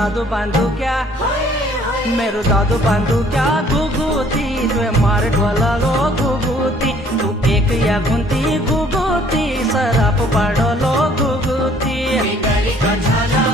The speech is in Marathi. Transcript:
दादू बांधू क्या मेरो दादू बांधू क्या घुघुती तुझे मार ढोला लो घुघुती तू एक या गुंती घुघुती सराप पाडलो घुघुती झाला